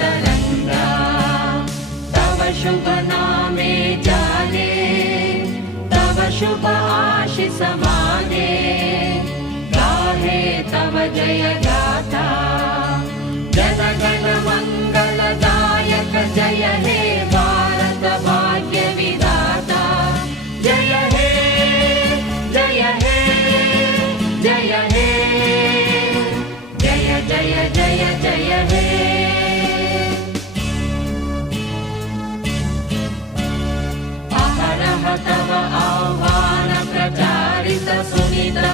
तरंगा तव शुभ नामे जाने तव शुभ आशीष माने गाहे तव जय गाथा जन गण मंगलदायक जय हे भारत भाग्य विधाता जय हे जय हे जय हे जय जय जय जय हे अहरह तव आह्वान प्रचारित सुनित